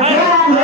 মাশাআল্লাহ।